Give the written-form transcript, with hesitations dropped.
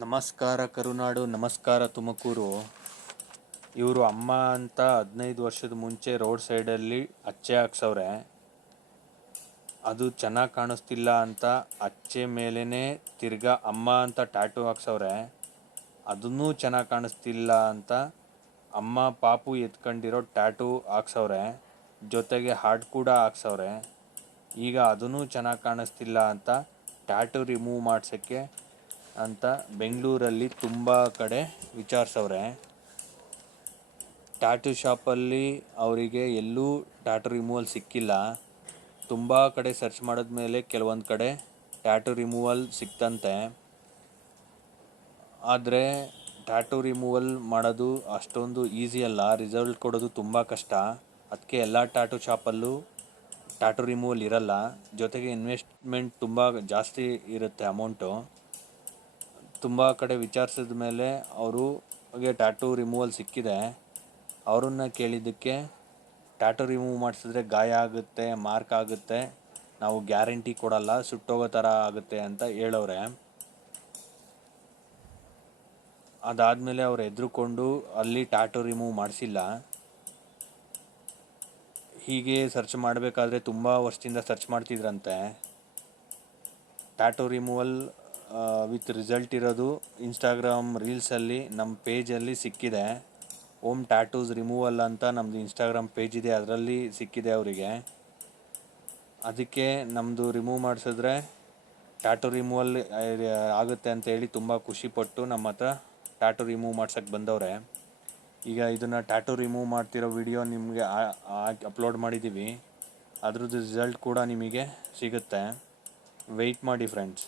ನಮಸ್ಕಾರ ಕರುನಾಡು, ನಮಸ್ಕಾರ ತುಮಕೂರು. ಇವರು ಅಮ್ಮ ಅಂತ 15 ವರ್ಷದ ಮುಂಚೆ ರೋಡ್ ಸೈಡಲ್ಲಿ ಅಚ್ಚೆ ಹಾಕ್ಸವ್ರೆ. ಅದು ಚೆನ್ನಾಗಿ ಕಾಣಿಸ್ತಿಲ್ಲ ಅಂತ ಅಚ್ಚೆ ಮೇಲೇ ತಿರ್ಗಾ ಅಮ್ಮ ಅಂತ ಟ್ಯಾಟೂ ಹಾಕ್ಸವ್ರೆ. ಅದನ್ನೂ ಚೆನ್ನಾಗಿ ಕಾಣಿಸ್ತಿಲ್ಲ ಅಂತ ಅಮ್ಮ ಪಾಪು ಎತ್ಕೊಂಡಿರೋ ಟ್ಯಾಟೂ ಹಾಕ್ಸವ್ರೆ. ಜೊತೆಗೆ ಹಾರ್ಟ್ ಕೂಡ ಹಾಕ್ಸವ್ರೆ. ಈಗ ಅದನ್ನೂ ಚೆನ್ನಾಗಿ ಕಾಣಿಸ್ತಿಲ್ಲ ಅಂತ ಟ್ಯಾಟೂ ರಿಮೂವ್ ಮಾಡ್ಸೋಕ್ಕೆ ಅಂತ ಬೆಂಗಳೂರಲ್ಲಿ ತುಂಬ ಕಡೆ ವಿಚಾರಿಸವ್ರೆ. ಟ್ಯಾಟೂ ಶಾಪಲ್ಲಿ ಅವರಿಗೆ ಎಲ್ಲೂ ಟ್ಯಾಟೂ ರಿಮೂವಲ್ ಸಿಕ್ಕಿಲ್ಲ. ತುಂಬ ಕಡೆ ಸರ್ಚ್ ಮಾಡಿದ್ಮೇಲೆ ಕೆಲವೊಂದು ಕಡೆ ಟ್ಯಾಟೂ ರಿಮೂವಲ್ ಸಿಕ್ತಂತೆ. ಆದರೆ ಟ್ಯಾಟೂ ರಿಮೂವಲ್ ಮಾಡೋದು ಅಷ್ಟೊಂದು ಈಸಿ ಅಲ್ಲ, ರಿಸಲ್ಟ್ ಕೊಡೋದು ತುಂಬ ಕಷ್ಟ. ಅದಕ್ಕೆ ಎಲ್ಲ ಟ್ಯಾಟೂ ಶಾಪಲ್ಲೂ ಟ್ಯಾಟೂ ರಿಮೂವಲ್ ಇರಲ್ಲ. ಜೊತೆಗೆ ಇನ್ವೆಸ್ಟ್ಮೆಂಟ್ ತುಂಬ ಜಾಸ್ತಿ ಇರುತ್ತೆ ಅಮೌಂಟು. ತುಂಬ ಕಡೆ ವಿಚಾರಿಸಿದ ಮೇಲೆ ಅವ್ರಿಗೆ ಟ್ಯಾಟೂ ರಿಮೂವಲ್ ಸಿಕ್ಕಿದೆ. ಅವ್ರನ್ನ ಕೇಳಿದ್ದಕ್ಕೆ ಟ್ಯಾಟೂ ರಿಮೂವ್ ಮಾಡಿಸಿದ್ರೆ ಗಾಯ ಆಗುತ್ತೆ, ಮಾರ್ಕ್ ಆಗುತ್ತೆ, ನಾವು ಗ್ಯಾರಂಟಿ ಕೊಡಲ್ಲ, ಸುಟ್ಟೋಗೋ ಥರ ಆಗುತ್ತೆ ಅಂತ ಹೇಳವ್ರೆ. ಅದಾದಮೇಲೆ ಅವ್ರು ಹೆದರ್ಕೊಂಡು ಅಲ್ಲಿ ಟ್ಯಾಟೂ ರಿಮೂವ್ ಮಾಡಿಸಿಲ್ಲ. ಹೀಗೆ ಸರ್ಚ್ ಮಾಡಬೇಕಾದ್ರೆ ತುಂಬ ವರ್ಷದಿಂದ ಸರ್ಚ್ ಮಾಡ್ತಿದ್ರಂತೆ. ಟ್ಯಾಟೂ ರಿಮೂವಲ್ ವಿತ್ ರಿಸಲ್ಟ್ ಇರೋದು ಇನ್ಸ್ಟಾಗ್ರಾಮ್ ರೀಲ್ಸಲ್ಲಿ ನಮ್ಮ ಪೇಜಲ್ಲಿ ಸಿಕ್ಕಿದೆ. ಓಮ್ ಟ್ಯಾಟೂಸ್ ರಿಮೂವಲ್ ಅಂತ ನಮ್ಮದು ಇನ್ಸ್ಟಾಗ್ರಾಮ್ ಪೇಜ್ ಇದೆ, ಅದರಲ್ಲಿ ಸಿಕ್ಕಿದೆ ಅವರಿಗೆ. ಅದಕ್ಕೆ ನಮ್ಮದು ರಿಮೂವ್ ಮಾಡಿಸಿದ್ರೆ ಟ್ಯಾಟೂ ರಿಮೂವಲ್ ಆಗುತ್ತೆ ಅಂತ ಹೇಳಿ ತುಂಬ ಖುಷಿಪಟ್ಟು ನಮ್ಮ ಹತ್ರ ಟ್ಯಾಟೂ ರಿಮೂವ್ ಮಾಡ್ಸೋಕ್ಕೆ ಬಂದವ್ರೆ. ಈಗ ಇದನ್ನು ಟ್ಯಾಟೂ ರಿಮೂವ್ ಮಾಡ್ತಿರೋ ವಿಡಿಯೋ ನಿಮಗೆ ಅಪ್ಲೋಡ್ ಮಾಡಿದ್ದೀವಿ. ಅದ್ರದ್ದು ರಿಸಲ್ಟ್ ಕೂಡ ನಿಮಗೆ ಸಿಗುತ್ತೆ. ವೆಯ್ಟ್ ಮಾಡಿ ಫ್ರೆಂಡ್ಸ್.